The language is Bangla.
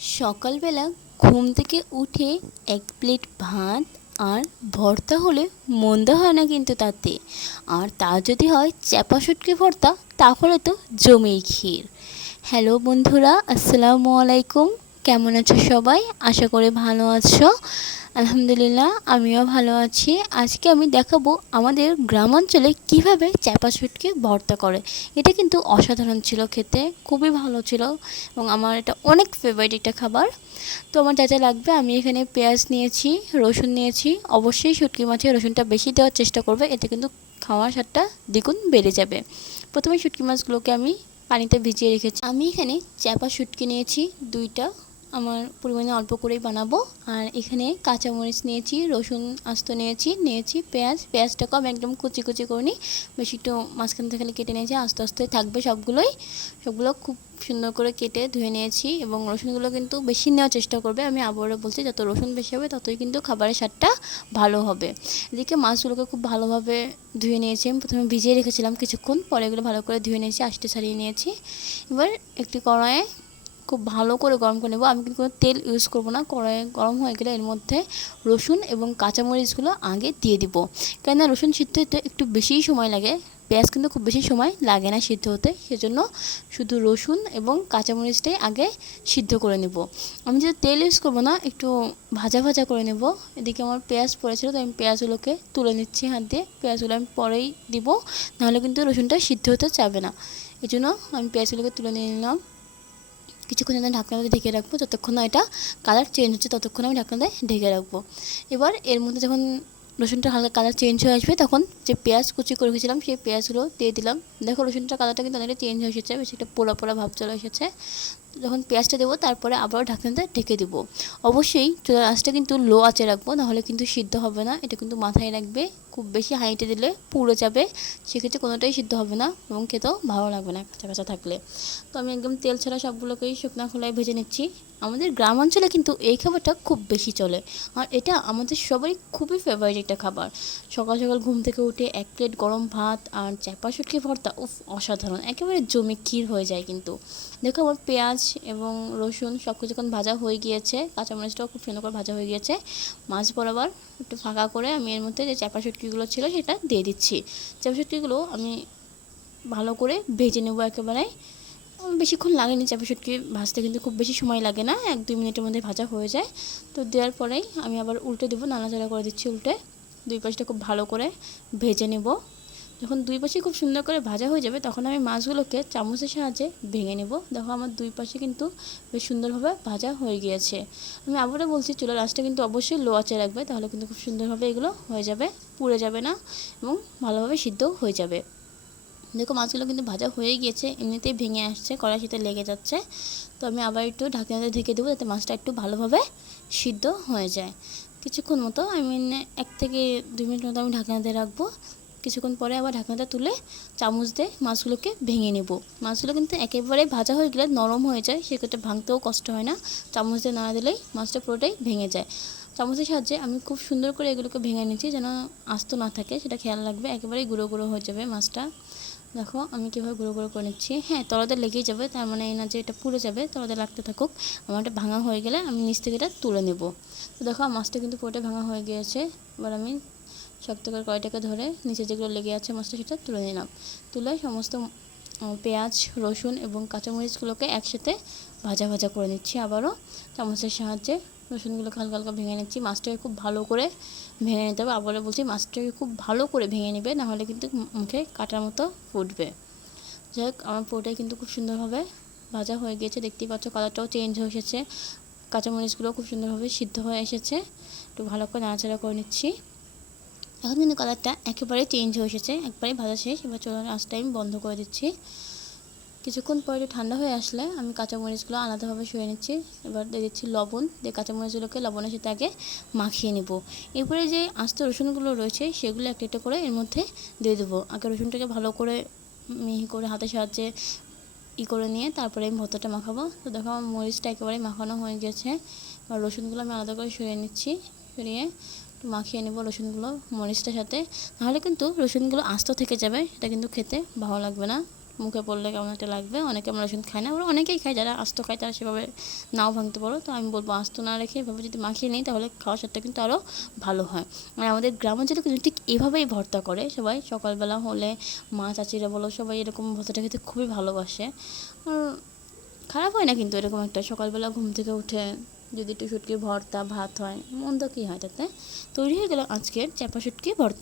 সকালবেলা ঘুম থেকে উঠে এক প্লেট ভাত আর ভর্তা হলে মন্দ হয় না কিন্তু তাতে। আর তা যদি হয় চ্যাপা শুটকি ভর্তা, তাহলে তো জমেই ক্ষীর। হ্যালো বন্ধুরা, আসসালামু আলাইকুম। কেমন আছো সবাই? আশা করে ভালো আছো। আলহামদুলিল্লাহ, আমিও ভালো আছি। আজকে আমি দেখাবো আমাদের গ্রামাঞ্চলে কীভাবে চ্যাপা শুটকি ভর্তা করে। এটা কিন্তু অসাধারণ ছিল খেতে, খুবই ভালো ছিল এবং আমার এটা অনেক ফেভারিট একটা খাবার। তো আমার যা যা লাগবে আমি এখানে পেঁয়াজ নিয়েছি, রসুন নিয়েছি। অবশ্যই শুটকি মাছে রসুনটা বেশি দেওয়ার চেষ্টা করবে, এতে কিন্তু খাওয়ার স্বাদটা দ্বিগুণ বেড়ে যাবে। প্রথমে শুটকি মাছগুলোকে আমি পানিতে ভিজিয়ে রেখেছি। আমি এখানে চ্যাপা শুটকি নিয়েছি, দুইটা। আমার পরিমাণে অল্প করেই বানাবো। আর এখানে কাঁচামরিচ নিয়েছি, রসুন আস্ত নিয়েছি নিয়েছি পেঁয়াজ। পেঁয়াজটা কম একদম কুচি কুচি করে নিই বেশি একটু মাঝখান থেকে কেটে নিয়েছি, আস্তে আস্তে থাকবে সবগুলোই। সবগুলো খুব সুন্দর করে কেটে ধুয়ে নিয়েছি এবং রসুনগুলো কিন্তু বেশি নেওয়ার চেষ্টা করবে। আমি আবারও বলছি, যত রসুন বেশি হবে, ততই কিন্তু খাবারের স্বাদটা ভালো হবে। এদিকে মাছগুলোকে খুব ভালোভাবে ধুয়ে নিয়েছি। আমি প্রথমে ভিজিয়ে রেখেছিলাম কিছুক্ষণ, পরে এগুলো ভালো করে ধুয়ে নিয়েছি আষ্টে ছাড়িয়ে নিয়েছি। এবার একটি কড়াইয়ে খুব ভালো করে গরম করে নেব। আমি কিন্তু কোনো তেল ইউজ করব না। কড়াই গরম হয়ে গেলে এর মধ্যে রসুন এবং কাঁচামরিচগুলো আগে দিয়ে দিব। কেননা রসুন সিদ্ধ হতে একটু বেশিই সময় লাগে। পেঁয়াজ কিন্তু খুব বেশি সময় লাগে না সিদ্ধ হতে। সেজন্য শুধু রসুন এবং কাঁচামরিচটাই আগে সিদ্ধ করে নেব। আমি যদি তেল ইউজ করব না, একটু ভাজা ভাজা করে নেব। এদিকে আমার পেঁয়াজ পড়েছিল, তো আমি পেঁয়াজগুলোকে তুলে নিচ্ছি হাত দিয়ে। পেঁয়াজগুলো আমি পরেই দিব। নাহলে কিন্তু রসুনটা সিদ্ধ হতে চাবে না। এই জন্য আমি পেঁয়াজগুলোকে তুলে নিয়ে নিলাম। কিছুক্ষণ যেন দিয়ে ঢেকে রাখব, যতক্ষণ না এটা কালার চেঞ্জ হচ্ছে ততক্ষণ আমি ঢাকনা দিয়ে ঢেকে রাখব। এবার এর মধ্যে যখন রসুনটা হালকা কালার চেঞ্জ হয়ে আসবে, তখন যে পেঁয়াজ কুচি করে রেখেছিলাম, সেই পেঁয়াজগুলো দিয়ে দিলাম। দেখো রসুনটা কালারটা কিন্তু অনেকটা চেঞ্জ হয়ে এসেছে, বেশি একটা পোড়া পোড়া ভাব চলে এসেছে। যখন পেঁয়াজটা দেবো, তারপরে আবারও ঢাকনাতে ঢেকে দেবো। অবশ্যই চুলার আঁচটা কিন্তু লো আঁচে রাখব, নাহলে কিন্তু সিদ্ধ হবে না। এটা কিন্তু মাথায় রাখবে, খুব বেশি হাইটে দিলে পুড়ে যাবে। সেক্ষেত্রে কোনোটাই সিদ্ধ হবে না এবং খেতেও ভালো লাগবে না কাঁচা কাঁচা থাকলে। তো আমি একদম তেল ছাড়া সবগুলোকেই শুকনো খোলায় ভেজে নিচ্ছি। আমাদের গ্রাম অঞ্চলে কিন্তু এই খাবারটা খুব বেশি চলে। আর এটা আমাদের সবারই খুবই ফেভারিট একটা খাবার। সকাল সকাল ঘুম থেকে উঠে এক প্লেট গরম ভাত আর চ্যাপা শুটকি ভর্তা, উফ, অসাধারণ। একেবারে জমে ক্ষীর হয়ে যায় কিন্তু। দেখো আমার পেঁয়াজ এবং রসুন সব কিছু যখন ভাজা হয়ে গিয়েছে, কাঁচামরিচটাও খুব সুন্দর করে ভাজা হয়ে গিয়েছে। মাছ বরাবর একটু ফাঁকা করে আমি এর মধ্যে যে চ্যাপা শুটকিগুলো ছিল সেটা দিয়ে দিচ্ছি। চ্যাপা শুটকিগুলো আমি ভালো করে ভেজে নেব একেবারে। বেশিক্ষণ লাগেনি চাপা শুটকি ভাজতে, কিন্তু খুব বেশি সময় লাগে না, এক দুই মিনিটের মধ্যে ভাজা হয়ে যায়। তো দেওয়ার পরেই আমি আবার উল্টে দেবো, নাড়াচাড়া করে দিচ্ছি উল্টে। দুই পাশটা খুব ভালো করে ভেজে নেব। যখন দুই পাশে খুব সুন্দর করে ভাজা হয়ে যাবে, তখন আমি মাছগুলোকে চামচের সাহায্যে ভেঙে নেব। দেখো আমার দুই পাশে কিন্তু বেশ সুন্দরভাবে ভাজা হয়ে গিয়েছে। আমি আবারও বলছি, চুলার আঁচটা কিন্তু অবশ্যই লো আঁচে রাখবে, তাহলে কিন্তু খুব সুন্দরভাবে এগুলো হয়ে যাবে, পুড়ে যাবে না এবং ভালোভাবে সিদ্ধ হয়ে যাবে। দেখো মাছগুলো কিন্তু ভাজা হয়ে গিয়েছে, এমনিতেই ভেঙে আসছে, কড়াই লেগে যাচ্ছে। তো আমি আবার একটু ঢাকনাতে ঢেকে দেবো, যাতে মাছটা একটু ভালোভাবে সিদ্ধ হয়ে যায়। কিছুক্ষণ মতো আমি এক থেকে দুই মিনিট মতো আমি ঢাকনাতে রাখব। কিছুক্ষণ পরে আবার ঢাকনাটা তুলে চামচ দিয়ে মাছগুলোকে ভেঙে নেব। মাছগুলো কিন্তু একেবারে ভাজা হয়ে গেলে নরম হয়ে যায়, সেক্ষেত্রে ভাঙতেও কষ্ট হয় না। চামচ দিয়ে নাড়া দিলেই মাছটা পুরোটাই ভেঙে যায়। চামচের সাহায্যে আমি খুব সুন্দর করে এগুলোকে ভেঙে নিচ্ছি যেন আস্ত না থাকে, সেটা খেয়াল রাখবে, একেবারেই গুঁড়ো গুঁড়ো হয়ে যাবে মাছটা। দেখো, আমি কীভাবে গুঁড়ো গুঁড়ো করে নিচ্ছি। হ্যাঁ তলাতে লেগেই যাবে, তার মানে এই না যে এটা পুড়ে যাবে, তলাতে লাগতে থাকুক। আমার এটা ভাঙা হয়ে গেলে আমি নিচ থেকে এটা তুলে নেব। তো দেখো মাছটা কিন্তু পুরোটা ভাঙা হয়ে গিয়েছে। এবার আমি শক্ত করে কড়াইটাকে ধরে নিচে যেগুলো লেগে আছে মাছটা সেটা তুলে নিলাম। তুলে সমস্ত পেঁয়াজ, রসুন এবং কাঁচামরিচগুলোকে একসাথে ভাজা ভাজা করে নিচ্ছি আবারও। চামচের সাহায্যে রসুনগুলোকে হালকা হালকা ভেঙে নিচ্ছি। মাছটাকে খুব ভালো করে ভেঙে নিতে হবে। আবারও বলছি, মাছটাকে খুব ভালো করে ভেঙে নেবে নাহলে কিন্তু মুখে কাটার মতো ফুটবে। যাই হোক, আমার পুরোটাই কিন্তু খুব সুন্দরভাবে ভাজা হয়ে গিয়েছে। দেখতেই পাচ্ছ কালারটাও চেঞ্জ হয়ে এসেছে। কাঁচামরিচগুলো খুব সুন্দরভাবে সিদ্ধ হয়ে এসেছে। একটু ভালো করে নাড়াচাড়া করে নিচ্ছি। এখন কিন্তু কালারটা একেবারে চেঞ্জ হয়ে এসেছে, একবারে ভাজা শেষ। এবার চলুন আঁচটা আমি বন্ধ করে দিচ্ছি। কিছুক্ষণ পরে ঠান্ডা হয়ে আসলে আমি কাঁচামরিচগুলো আলাদাভাবে শুয়ে নিচ্ছি। এবার দিয়ে দিচ্ছি লবণ। দিয়ে কাঁচামরিচগুলোকে লবণের সাথে আগে মাখিয়ে নেব। এরপরে যে আস্ত রসুনগুলো রয়েছে, সেগুলো একটা একটা করে এর মধ্যে দিয়ে দেবো। আগে রসুনটাকে ভালো করে মিহি করে হাতের সাহায্যে ই করে নিয়ে তারপরে আমি ভর্তাটা মাখাবো। তো দেখো আমার মরিচটা একেবারে মাখানো হয়ে গেছে। এবার রসুনগুলো আমি আলাদা করে সরিয়ে নিচ্ছি। একটু মাখিয়ে নেব রসুনগুলো মরিচটার সাথে। নাহলে কিন্তু রসুনগুলো আস্ত থেকে যাবে, এটা কিন্তু খেতে ভালো লাগবে না। মুখে পড়লে কেমন একটা লাগবে। অনেকে আমরা রসুন খাই না ওরা অনেকেই খায় যারা আস্ত খায় তারা সেভাবে নাও ভাঙতে পারো। তো আমি বলব আস্ত না রেখে এভাবে যদি মাখিয়ে নিই তাহলে খাওয়ার স্বাদটা কিন্তু আরও ভালো হয়। আর আমাদের গ্রাম অঞ্চলে কিন্তু ঠিক এভাবেই ভর্তা করে সবাই। সকালবেলা হলে মা চাচিরা বলো সবাই এরকম ভর্তাটা খেতে খুবই ভালোবাসে। আর খারাপ হয় না কিন্তু এরকম একটা। সকালবেলা ঘুম থেকে উঠে যদি একটু শুটকি ভর্তা, ভাত হয়, মন্দ কী হয় তাতে? তৈরি হয়ে গেল আজকের চাপা শুটকি ভর্তা।